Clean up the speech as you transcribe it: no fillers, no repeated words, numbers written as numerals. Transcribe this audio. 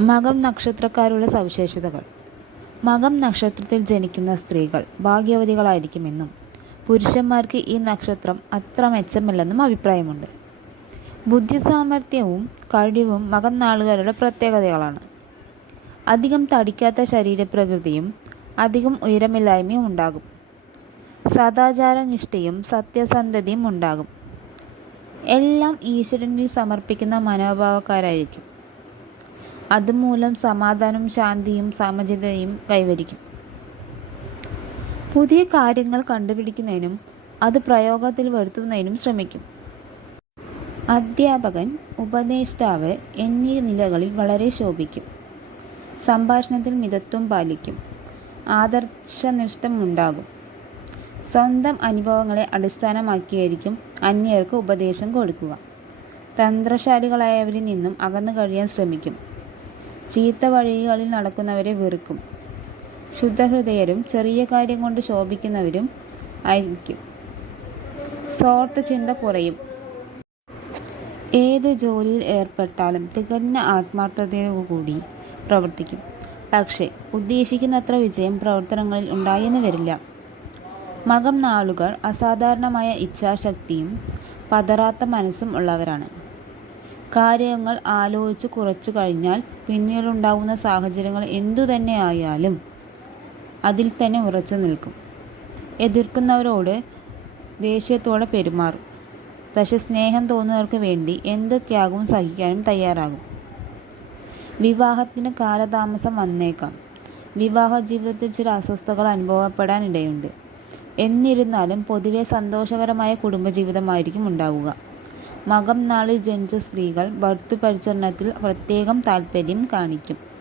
മകം നക്ഷത്രക്കാരുടെ സവിശേഷതകൾ. മകം നക്ഷത്രത്തിൽ ജനിക്കുന്ന സ്ത്രീകൾ ഭാഗ്യവതികളായിരിക്കുമെന്നും പുരുഷന്മാർക്ക് ഈ നക്ഷത്രം അത്ര മെച്ചമില്ലെന്നും അഭിപ്രായമുണ്ട്. ബുദ്ധിസാമർഥ്യവും കഴിവും മകം നാളുകാരുടെ പ്രത്യേകതകളാണ്. അധികം തടിക്കാത്ത ശരീരപ്രകൃതിയും അധികം ഉയരമില്ലായ്മയും ഉണ്ടാകും. സദാചാരനിഷ്ഠയും സത്യസന്ധതയും ഉണ്ടാകും. എല്ലാം ഈശ്വരനിൽ സമർപ്പിക്കുന്ന മനോഭാവക്കാരായിരിക്കും. അതുമൂലം സമാധാനവും ശാന്തിയും സമചിത്തതയും കൈവരിക്കും. പുതിയ കാര്യങ്ങൾ കണ്ടുപിടിക്കുന്നതിനും അത് പ്രയോഗത്തിൽ വരുത്തുന്നതിനും ശ്രമിക്കും. അധ്യാപകൻ, ഉപദേഷ്ടാവ് എന്നീ നിലകളിൽ വളരെ ശോഭിക്കും. സംഭാഷണത്തിൽ മിതത്വം പാലിക്കും. ആദർശനിഷ്ഠമുണ്ടാകും. സ്വന്തം അനുഭവങ്ങളെ അടിസ്ഥാനമാക്കിയായിരിക്കും അന്യർക്ക് ഉപദേശം കൊടുക്കുക. തന്ത്രശാലികളായവരിൽ നിന്നും അകന്നു കഴിയാൻ ശ്രമിക്കും. ചീത്ത വഴികളിൽ നടക്കുന്നവരെ വെറുക്കും. ശുദ്ധഹൃദയരും ചെറിയ കാര്യം കൊണ്ട് ശോഭിക്കുന്നവരും ആയിരിക്കും. സ്വാർത്ഥ ചിന്ത കുറയും. ഏത് ജോലിയിൽ ഏർപ്പെട്ടാലും തികഞ്ഞ ആത്മാർത്ഥതയോടുകൂടി പ്രവർത്തിക്കും. പക്ഷേ ഉദ്ദേശിക്കുന്നത്ര വിജയം പ്രവർത്തനങ്ങളിൽ ഉണ്ടായെന്ന് വരില്ല. മകം നാളുകാർ അസാധാരണമായ ഇച്ഛാശക്തിയും പതറാത്ത മനസ്സും ഉള്ളവരാണ്. കാര്യങ്ങൾ ആലോചിച്ച് കുറച്ചു കഴിഞ്ഞാൽ പിന്നീടുണ്ടാകുന്ന സാഹചര്യങ്ങൾ എന്തുതന്നെ ആയാലും അതിൽ തന്നെ ഉറച്ചു നിൽക്കും. എതിർക്കുന്നവരോട് ദേഷ്യത്തോടെ പെരുമാറും. പക്ഷെ സ്നേഹം തോന്നുന്നവർക്ക് വേണ്ടി എന്തു ത്യാഗവും സഹിക്കാനും തയ്യാറാകും. വിവാഹത്തിന് കാലതാമസം വന്നേക്കാം. വിവാഹ ജീവിതത്തിൽ ചില അസ്വസ്ഥതകൾ അനുഭവപ്പെടാൻ ഇടയുണ്ട്. എന്നിരുന്നാലും പൊതുവെ സന്തോഷകരമായ കുടുംബജീവിതമായിരിക്കും ഉണ്ടാവുക. മകം നാളിൽ ജനിച്ച സ്ത്രീകൾ ഭർതൃപരിചരണത്തിൽ പ്രത്യേകം താൽപ്പര്യം കാണിക്കും.